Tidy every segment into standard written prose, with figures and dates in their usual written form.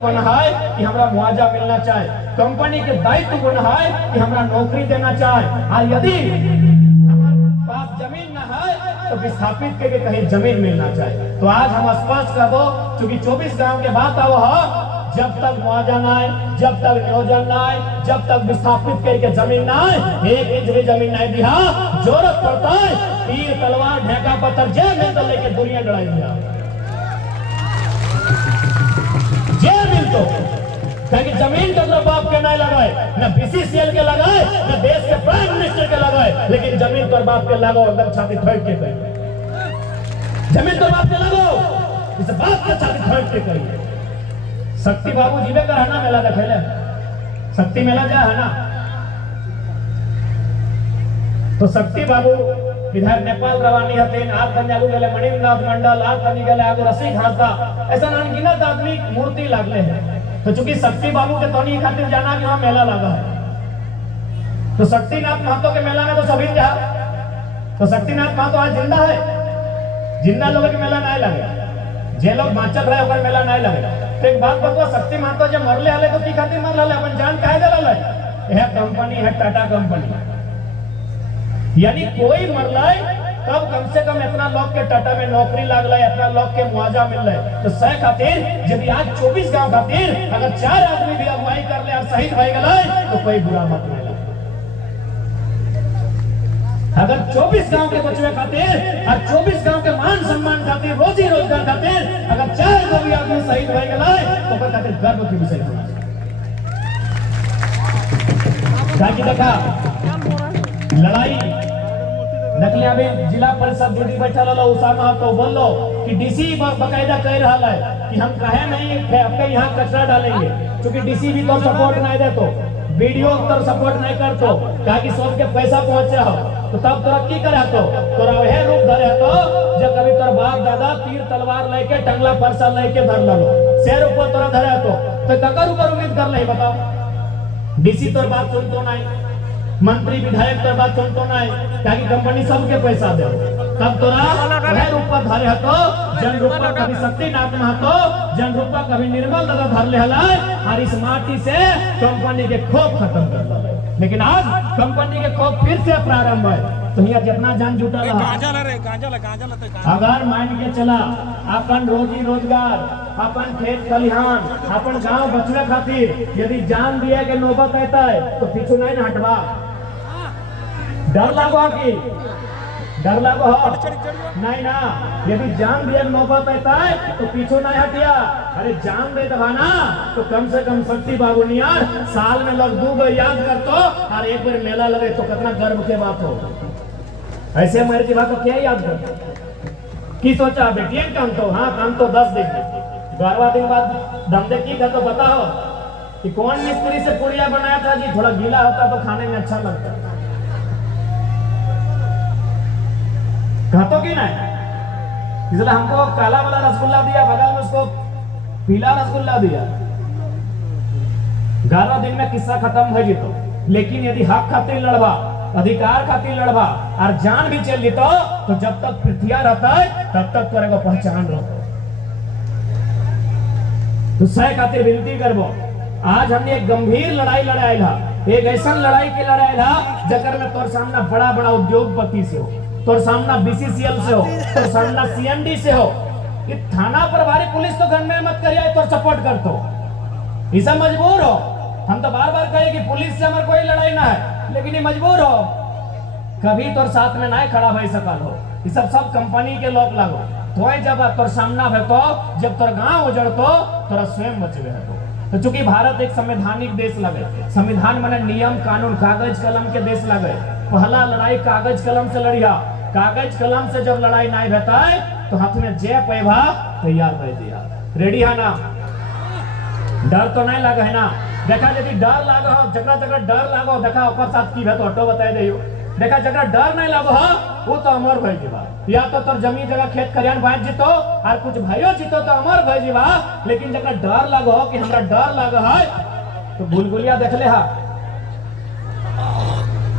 बना है कि हमरा मुआवजा मिलना चाहे, कंपनी के दायित्व बना है कि हमरा नौकरी देना चाहे। और यदि हमारे पास जमीन न है तो विस्थापित के कहीं जमीन मिलना चाहिए। तो आज हम स्पष्ट कर दो, चूंकि 24 गांव के बात आओ है, जब तक मुआवजा न आए, जब तक नियोजन न आए, जब तक विस्थापित के जमीन न आए, एक इंच भी जमीन नहीं दिया, जरूरत पड़ता है तीर तलवार ढेका पत्थर जे मिलता लेके दुनिया लड़ाई दिया तो ताकि जमीन तो अपना बाप के नहीं लगाए, न बीसीसीएल के लगाए, न देश के प्राइम मिनिस्टर के लगाए, लेकिन जमीन तो बाप के लगाओ, एकदम छाती ठोक के करिए। जमीन तो बाप के लगाओ, इस बाप के छाती ठोक के करिए। शक्ति बाबू जीवे का है ना मेला देखे ले, शक्ति मेला जा है ना, तो शक्ति बाबू विधायक नेपाल रवानी हतेन आर कन्यागु गले मणिनाथ मंडल आर कनी गले आगु रसिक हासदा ऐसा अनगिनत आदमी मूर्ति लागले हैं। तो चूंकि शक्ति बाबू के तोनी खातिर जाना कि वहां मेला लगा है, तो शक्तिनाथ महतो के मेला में तो सभी जा, तो शक्तिनाथ महतो आज जिंदा है, जिंदा लोगों के मेला नहीं लगे, जे लोग बाँचल रहे ओकर मेला नहीं लगे। तो एक बात बताओ, शक्ति महतो जब मरले आले तो की खातिर मरले, अपन जान काहे देले? यह कंपनी है टाटा कंपनी, यानी कोई मरलाय तब कम से कम इतना लोग के टाटा में नौकरी लागल, इतना लोग के मुआवजा मिल रहा। तो सह खातिर यदि आज 24 गांव खातिर अगर 4 आदमी भी अगुवाई कर ले और शहीद हो गए तो कोई बुरा मत नहीं लगे। अगर 24 गांव के बचवे खातिर और 24 गांव के मान सम्मान खातिर, रोजी रोजगार खातिर अगर 4 भी आदमी शहीद हो गए तो फिर खातिर गर्व की विषय होना चाहिए। देखा लड़ाई नकलिया में जिला परिषद दीदी बैठल लो उसामा तो बोल लो कि डीसी बकायदा कह रहा है कि हम कहे नहीं आपके यहाँ कचरा डालेंगे, क्योंकि डीसी भी तो सपोर्ट नहीं दे, तो वीडियो तो सपोर्ट नहीं कर, तो कहा कि सबके पैसा पहुंच रहा हो तो तब तोरा की करे, तो तोरा वह रूप धरे तो जब कभी तोर बाप दादा तीर तलवार लेके टंगला फरसा लेके धर लो शेर ऊपर तोरा धरे तो ककर ऊपर उम्मीद कर ले बताओ। डीसी तोर बात सुनतो नहीं, मंत्री विधायक तो बात सुनतो नहीं, ताकि कंपनी सबके पैसा दे, तब तोरा वह रूपा धारे हतो, जन रूपा कभी शक्तिनाथ महतो, जन रूपा कभी निर्मल दादा धर ले हलाय और इस माटी से कंपनी के खौफ खत्म कर ले। लेकिन आज कंपनी के खौफ फिर से प्रारंभ है। तो यहाँ जितना जान जुटा रहा, अगर मान के चला अपन रोजी रोजगार, अपन खेत खलिहान, अपन गांव बचने खातिर यदि जान दिया के नौबत आता है तो पीछू नहीं न हटवा। डर लागो कि डर लागो नहीं ना, यदि जान दिया नौबत आता है तो पीछू नहीं हटिया। अरे जान दे दबाना तो कम से कम शक्ति बाबू नियार साल में लोग 2 बार याद कर तो और एक बार मेला लगे तो कितना गर्व के बात हो। ऐसे मेरे की बात को क्या याद कर की सोचा बेटिया काम तो हाँ काम तो 10 दिन 12वां दिन बाद धंधे की था तो बताओ कि कौन मिस्त्री से पुड़िया बनाया था जी, थोड़ा गीला होता तो खाने में अच्छा लगता, कहतो कि नहीं? इसलिए हमको काला वाला रसगुल्ला दिया, बगल में उसको पीला रसगुल्ला दिया। 11 दिन में किस्सा खत्म हो जीतो। लेकिन यदि हक खातिर लड़वा, अधिकार खातिर लड़वा और जान भी चल जीतो तो जब तक पृथ्वी रहता है तब तक तोरे को पहचान रहो। तो सह खातिर विनती करबो, आज हमने एक गंभीर लड़ाई लड़ाई था, एक ऐसा लड़ाई की लड़ाई था जकर में तोर सामना बड़ा बड़ा उद्योगपति से हो, तोर सामना बीसीसीएल से हो, तोर सामना सीएमडी से हो, कि थाना प्रभारी पुलिस तो घर में मत करिए तो सपोर्ट कर तो इसे मजबूर हो। हम तो बार बार कहे कि पुलिस से हमारे कोई लड़ाई ना है, लेकिन ये मजबूर हो, कभी तोर साथ में ना खड़ा भाई सकल हो। ये सब कंपनी के लोग लागो तो जब तोर सामना है तो जब तोर गांव उजड़ तो तोरा स्वयं बचवे है। तो चूंकि भारत एक संवैधानिक देश लगे, संविधान माने नियम कानून कागज कलम के देश लगे, पहला लड़ाई कागज कलम से लड़िया, कागज कलम से जब लड़ाई नहीं रहता है तो हाथ में जय पैभा तैयार कर दिया, रेडी है ना? डर तो नहीं लगा है ना? देखा यदि डर लागो हो, जगह जगह डर लागो, देखा ओकर साथ की तो ऑटो बताए दे, देखा जगह डर नहीं लागो हो वो तो अमर भाई जीवा, या तो तोर जमीन जगह खेत खरियान बांट जीतो और कुछ भाइयों जीतो तो अमर भाई जीवा। लेकिन जगह डर लागो हो कि हमरा डर लागो है तो गुलगुलिया देख ले हा,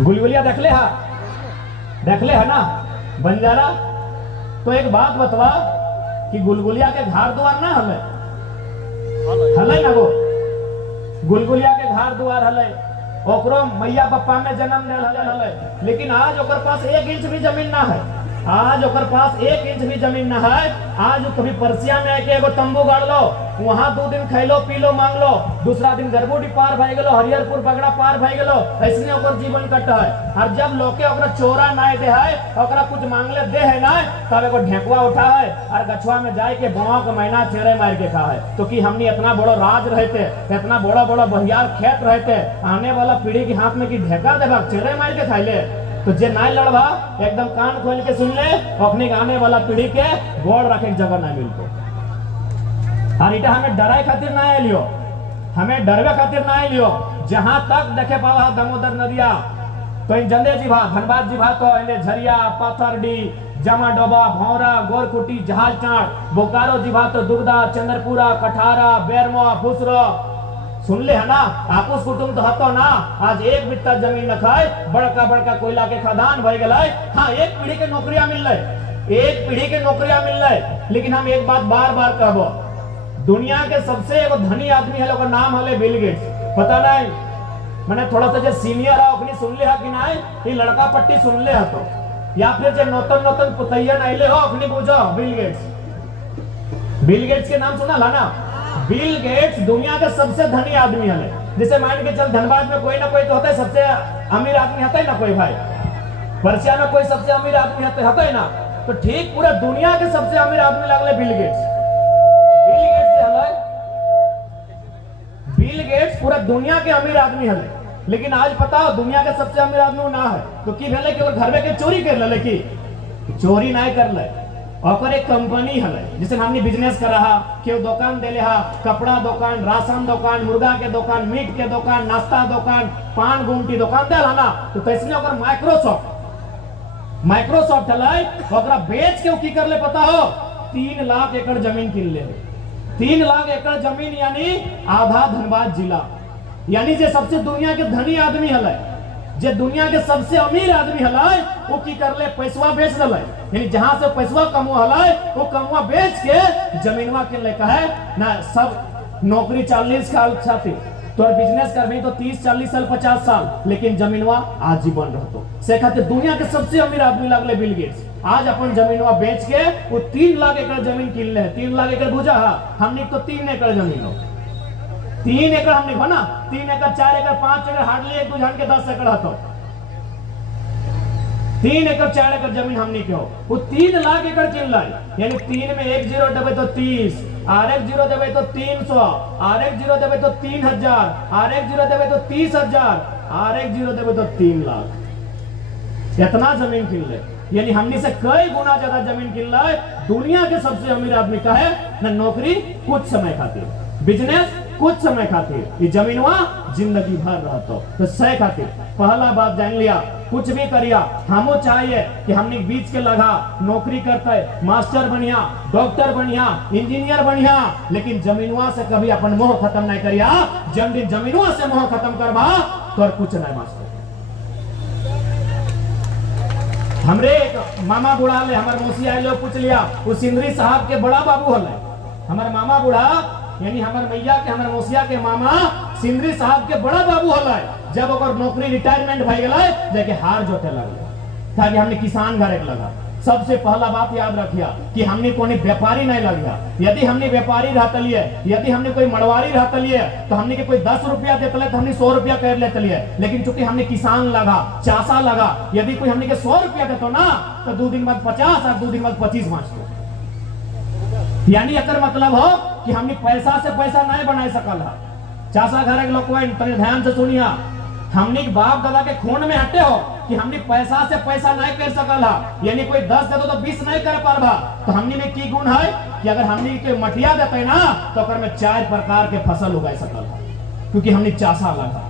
गुलगुलिया देख ले है ना बंजारा। तो एक बात बतवा कि गुलगुलिया के घर द्वार ना हमें हलै ना वो गुलगुलिया के घर दुआर हलै, ओकरो मैया पप्पा में जन्म ले हलै, लेकिन आज ओकर पास 1 इंच भी जमीन ना है। आज ओकर पास 1 इंच भी जमीन ना है। आज कभी परसिया में आके एगो तंबू गाड़ लो, वहां 2 दिन खैलो पीलो मांग लो, दूसरा दिन गरबूडी पार भाई गेलो, हरिहरपुर बगड़ा पार भाई गेलो, ऐसने ओकर जीवन कट है। और जब लोके ओकरा चोरा ना दे है, ओकरा कुछ मांगले दे है ना, तब एगो ढेकुआ उठा है और गछुआ में जाए के बौआ के महीना चेरे मार के खा है। तो कि हमनी इतना बड़ा राज रहते, इतना बड़ा बड़ा बहियार खेत रहते, आने वाला पीढ़ी के हाथ में की ढेका देबा चेरे मार के खाइले। तो जे ना लड़वा एकदम कान खोल के सुन ले, अपनी आने वाला पीढ़ी के गोड़ रखे जगह ना मिलतो। और इटा हमें डराए खातिर ना लियो, हमें डरवे खातिर ना लियो। जहां तक देखे पावा दामोदर नदिया, तो इन जंदे जीभा धनबाद जीभा तो इन्हें झरिया पाथरडी जमा डोबा भौरा गोरकुटी जहाज चाट, बोकारो जीभा तो दुगदा चंद्रपुरा कठारा बेरमो फुसरो सुन ले है ना। आपूस कुटुंब तो हतो ना, आज 1 बित्ता जमीन न खाए, बड़का बड़का कोयला के खदान भय गलाय। हाँ, 1 पीढ़ी के नौकरियां मिल रहे, 1 पीढ़ी के नौकरियां मिल रहे। लेकिन हम एक बात बार बार कहबो, दुनिया के सबसे एगो धनी आदमी है, लोग नाम हले बिल गेट्स। पता नहीं मैंने थोड़ा सा जो सीनियर है ओकनी सुन ले है कि नहीं, ये लड़का पट्टी सुन ले है तो, या फिर जो नौतन नौतन पुतैया आइले हो ओकनी पूछो बिल गेट्स। बिल गेट्स के नाम सुना ला ना। बिल गेट्स दुनिया के सबसे धनी आदमी है। जैसे मान के चल धनबाद में कोई ना कोई तो होता है सबसे अमीर आदमी, होता है ना कोई भाई, पर्सिया में कोई सबसे अमीर आदमी होता है ना। तो ठीक पूरा दुनिया के सबसे अमीर आदमी लगले बिल गेट्स। बिल गेट्स से हले, बिल गेट्स पूरा दुनिया के अमीर आदमी है। लेकिन आज पता हो दुनिया के सबसे अमीर आदमी ना है तो की भेले कि घर में के चोरी कर ले, कि चोरी नहीं कर ले। और एक कंपनी है जिसे हमने बिजनेस कर रहा, केव दुकान दे हा, कपड़ा दुकान, राशन दुकान, मुर्गा के दुकान, मीट के दुकान, नाश्ता दुकान, पान गुमटी दुकान दे ना। तो तैसने ओकर माइक्रोसॉफ्ट है, ओकरा बेच के की कर ले पता हो, 3 लाख एकड़ जमीन किन ले। 3 लाख एकड़ जमीन यानी आधा धनबाद जिला। यानी जे सबसे दुनिया के धनी आदमी है, जे दुनिया के सबसे अमीर आदमी हलाय, वो की कर ले पैसवा बेच दले। यानी जहां से पैसवा कमो हलाय, वो कमवा बेच के जमीनवा के ले कहे ना। सब नौकरी 40 साल छाती, तो बिजनेस करबी तो 30-40 साल 50 साल, लेकिन जमीनवा आजीवन रहतो। से खातिर दुनिया के सबसे अमीर आदमी लगले बिल गेट्स। आज अपन जमीनवा बेच के वो 3 लाख एकड़ जमीन किन ले। 3 लाख एकड़ बुझा हमने तो 3 एकड़ जमीन हो, 3 एकड़ हमने बना, 3 एकड़ 4 एकड़ 5 एकड़ हार्डली 1-2 जन के 10 एकड़ हतो। 3 एकड़ 4 एकड़ जमीन हमने के हो, वो 3 लाख एकड़ किन लाई। यानी 3 में 1 जीरो देवे तो 30, और 1 जीरो देवे तो 300, और 1 जीरो देवे तो 3000, और 1 जीरो देवे तो 30000, और 1 जीरो देवे तो 3 लाख। इतना जमीन किन ले। यानी हमने से कई गुना ज्यादा जमीन किन लाए। दुनिया के सबसे अमीर आदमी का है ना। नौकरी कुछ समय खातिर, बिजनेस कुछ समय खातिर, ये जमीनवा जिंदगी भर रहता। तो सह खातिर पहला बात जान लिया, कुछ भी करिया हमो चाहिए कि हमने बीच के लगा नौकरी करते, मास्टर बढ़िया, डॉक्टर बढ़िया, इंजीनियर बढ़िया, लेकिन जमीनवा से कभी अपन मोह खत्म नहीं करिया। जब दिन जमीनवा से मोह खत्म करवा तो कुछ नहीं मास्टर। हमरे एक मामा बुढ़ा ले, हमारे मौसी आए लोग पूछ लिया, वो सिंदरी साहब के बड़ा बाबू हल। हमारे मामा बुढ़ा यानी हमारे मैया के, हमारे मौसिया के मामा सिंदरी साहब के बड़ा बाबू हल। जब ओकर नौकरी रिटायरमेंट भई गेलै, जाके हार जोते लगल, ताकि हमने किसान घर एक लगा। सबसे पहला बात याद रखिया कि हमने कोई व्यापारी नहीं लगिया। यदि हमने व्यापारी रहतलिए, यदि हमने कोई मड़वारी रहतलिए, तो हमने के कोई 10 रुपया देते तो हमने 100 रुपया कर लेते लिए। लेकिन चूंकि हमने किसान लगा, चासा लगा, यदि कोई हमने के 100 रुपया देते ना, तो 2 दिन बाद 50 और 2 दिन बाद 25 बाँचते। यानी अकर मतलब हो कि हमने पैसा से पैसा नहीं बना सकल है। चासा घर के लोग ध्यान से सुनिया, हमने बाप दादा के खून में हटे हो कि हमने पैसा से पैसा नहीं कर सकल है। यानी कोई 10 दे तो 20 नहीं कर पारबा। तो हमने में की गुण है कि अगर हमने के मटिया देते ना, तो अगर में 4 प्रकार के फसल उगा सकल है, क्योंकि हमने चासा लगा।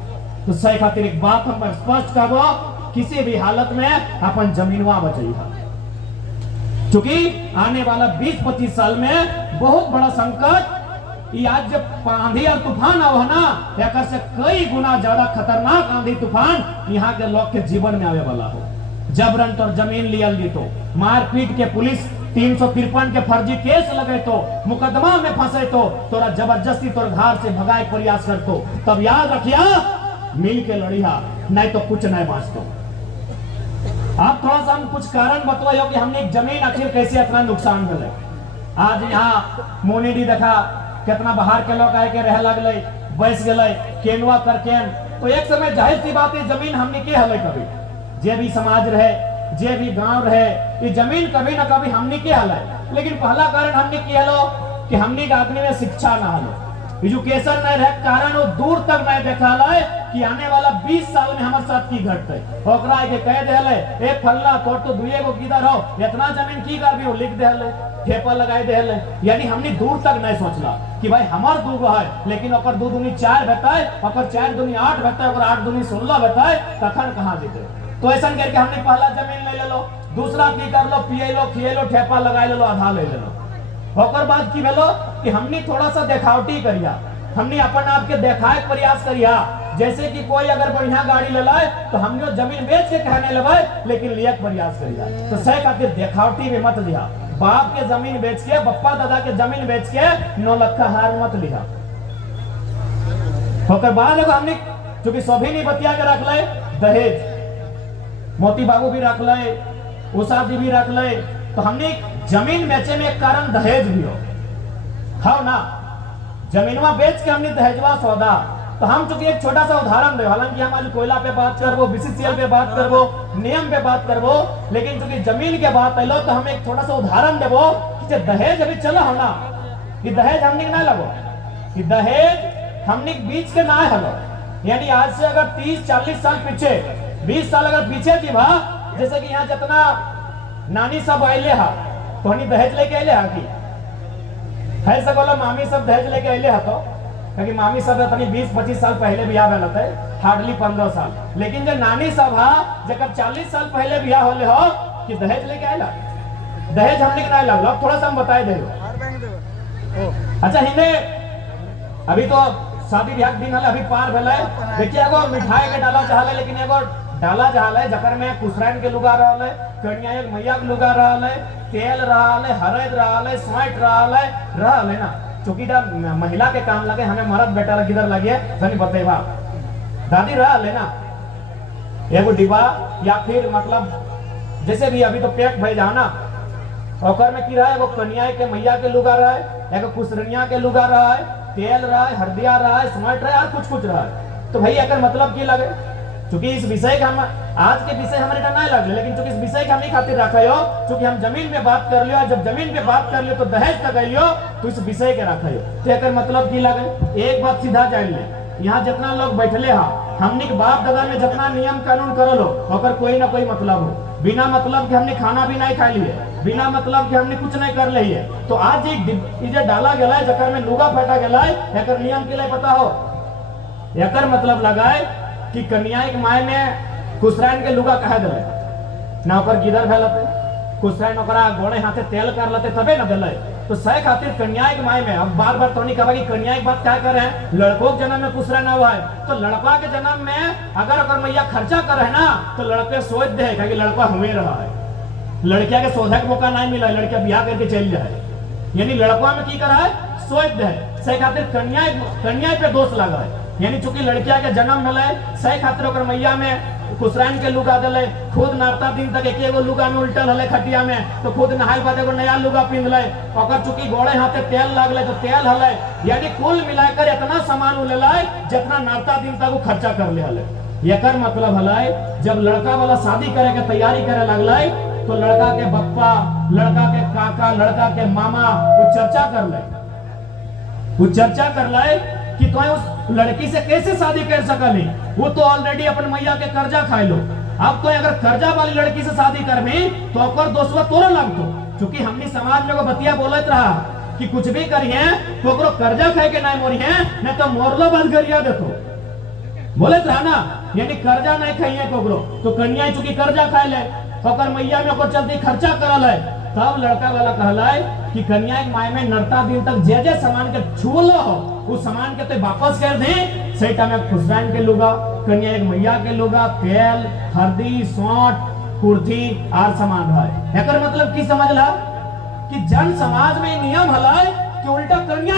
तो सही खातिर एक बात हम स्पष्ट कहबो, किसी भी हालत में अपन जमीनवा बचैहा, क्योंकि आने वाला 20-25 साल में बहुत बड़ा संकट, आज जब आंधी और तूफान आओ है ना, एकर से कई गुना ज्यादा खतरनाक आंधी तूफान यहाँ के लोग के जीवन में आवे वाला हो। जबरन तो जमीन लियल दी तो मारपीट के पुलिस 353 के फर्जी केस लगे तो, मुकदमा में फंसे तो तोरा जबरदस्ती तोर घर से भगाए प्रयास करतो, तब याद रखिया मिल के लड़िया, नहीं तो कुछ नहीं बाँचतो। आप थोड़ा सा हम कुछ कारण बतवाइयो कि हमने जमीन आखिर कैसे इतना नुकसान भेल। आज यहाँ मोनीडी देखा कितना बाहर के लोग आए के रह लगले, बैस गए केनुआ करके, तो एक समय जाहिर सी बात है जमीन हमने के हल कभी, जे भी समाज रहे, जे भी गांव रहे, ये जमीन कभी ना कभी हमने के हल। लेकिन पहला कारण हमने के हलो कि हमने आदमी में शिक्षा ना हलो, एजुकेशन नहीं रहे कारण वो दूर तक नहीं देखा है कि आने वाला 20 साल में हमारे साथ की घटते, ओकरा के कह देले ए फल्ला तोर तो दुए गो किधर हो, इतना जमीन की करबी, लिख देले, ठेपा लगाए देले। यानी हमने दूर तक नहीं सोचला कि भाई हमार दूगो है, लेकिन ओकर 2 दूनी 4 बताए, ओकर 4 दूनी 8 बताए, ओकर 8 दूनी 16 बताए, तखन कहां जेते। तो ऐसा करके हमने पहला जमीन ले लो, दूसरा की कर लो, पिए लो, खिए लो, ठेपा लगाए लो, आधा ले लो। ओकर बाद की भेलो कि हमने थोड़ा सा देखावटी करिया, हमने अपन आप के देखाए प्रयास करिया। जैसे कि कोई अगर बढ़िया गाड़ी ले लाए तो हमने जमीन बेच के कहने लगे, लेकिन लिया प्रयास करिया। तो सह खातिर देखावटी में मत लिया, बाप के जमीन बेच के, बप्पा दादा के जमीन बेच के 9 लाख का हार मत लिया। ओकर बाद एगो हमने चूंकि सभी नहीं बतिया के रख ले, दहेज मोती बाबू भी रख ले, उषा जी भी रख ले, तो हमने जमीन बेचे में एक कारण दहेज भी हो ना, जमीनवा बेच के हमने दहेजवा सौदा। तो हम चूंकि एक छोटा सा उदाहरण दे, हालांकि हम आज कोयला पे बात करबो, बीसीसीएल पे बात करबो, नियम पे बात करबो, लेकिन चूंकि जमीन के बात आइलो तो हम एक छोटा सा उदाहरण देबो कि दहेज अभी चला हो ना, कि दहेज हमने ना लगो, कि दहेज हमने बीच के ना हलो। यानी आज से अगर 30-40 साल पीछे, 20 साल अगर पीछे की भा, जैसे कि यहाँ जितना नानी सब आइले हा तो हनी दहेज लेके आइले हा की है सगोला मामी सब दहेज लेके आइले हा, तो क्योंकि मामी सब अपनी 20-25 साल पहले बियाह भेल है, हार्डली 15 साल। लेकिन जो नानी सब हा जब 40 साल पहले बियाह होले हो कि दहेज लेके आइला, दहेज हमने के ना लगल। अब थोड़ा सा हम बताए दे। अच्छा हिने अभी तो शादी ब्याह दिन हले, अभी पार भेल है। देखिए एगो मिठाई के डाला चाहले, लेकिन एगो डाला चाहले जकर में कुसरैन के लुगा रहले, कन्या एक मैया के लुगा रहले, तेल रहले, हरद रहले, स्वाइट रहले ना, चूंकि महिला के काम लगे, हमें मर्द बेटा किधर लगे सनी बतेबा, दादी रहले ना एगो डिब्बा, या फिर मतलब जैसे भी अभी तो पैक भई जाओ ना, ओकर में की रहा, एगो कन्या के मैया के लुगा रहा है, एगो कुसरनिया के लुगा रहा है, तेल रहा है, हरदिया रहा है, स्वाइट रहा है, कुछ रहा है। तो भाई एकर मतलब की लगे, चूंकि इस विषय का हम आज के विषय हमारे नहीं लगे, लेकिन चूंकि इस विषय का हम नहीं खातिर रखा हो, चूंकि हम जमीन पे बात कर लियो, जब जमीन पे बात कर लियो तो दहेज का कर लियो, तो इस विषय के रखा हो। तो एकर मतलब की लगे, एक बात सीधा जान ले, यहाँ जितना लोग बैठले हा, हमने के बाप दादा में जितना नियम कानून करल हो, ओकर कोई ना कोई मतलब हो। बिना मतलब के हमने खाना भी नहीं खा लिए, बिना मतलब के हमने कुछ नहीं कर ली है। तो आज एक डाला गया है जकर में लुगा फटा गया है, एकर नियम के लिए पता हो, एकर मतलब लगाए कि कन्या के माय में कुसरैन के लुगा कह दे ना, ओकर गिदर भेलते, कुसरैन ओकरा गोड़े हाथे तेल कर लेते तबे ना देले। तो सह खातिर कन्या के माय में, अब बार बार तो नहीं कहा कि कन्या की बात क्या कर रहे हैं, लड़कों के जन्म में कुसरैन हुआ है, तो लड़का के जन्म में अगर ओकर मैया खर्चा करे ना, तो लड़के सोच दे कि लड़का हुए रहा है, लड़किया के शोधे के मौका नहीं मिला, लड़किया ब्याह करके चल जाए, यानी लड़का में की करा है सोच दे। सही खातिर कन्या पे दोष लगा है, यानी चूंकि लड़किया के जन्म मिले, सही खातिर ओकर मैया में कुसरैन के लुगा दिले, खुद नारता दिन तक एक एगो लुगा में उल्टल हले खटिया में, तो खुद नहाय बाद एगो नया लुगा पिंध ले, ओकर चूंकि गोड़े हाथे तेल लगले तो तेल हले, यानी कुल मिलाकर इतना सामान उ लेले जितना नारता दिन तक वो खर्चा कर ले हले। एकर मतलब हले जब लड़का वाला शादी करे के तैयारी करे लगले, तो लड़का के बप्पा, लड़का के काका, लड़का के मामा वो चर्चा कर ले कि तो उस लड़की से कैसे शादी कर सकली, वो तो ऑलरेडी अपन मैया के कर्जा खाए लो, अब तो अगर कर्जा वाली लड़की से शादी करबी तो ओकर दोस्तवा तोरा लगतो। क्योंकि हमनी समाज में बतिया बोलत रहा कि कुछ भी करिए तो ओकरो कर्जा खाए के नहीं मोरी है, नहीं तो मोरलो बंद करिया देतो, बोलत रहा ना, यानी कर्जा नहीं खाइए कोकरो। तो कन्या चूंकि कर्जा खाए ले, ओकर मैया में ओकर चलती खर्चा करल है, तब लड़का वाला कहला है कि कन्या के माय में नरता दिन तक जे जे सामान के छूलो हो, उस सामान के तो वापस कर दे। सही टाइम में खुशरान के लुगा, कन्या एक मैया के लुगा, तेल, हल्दी, सौंठ, कुर्थी आर सामान है। एकर मतलब की समझला कि जन समाज में नियम हलाय कि उल्टा कन्या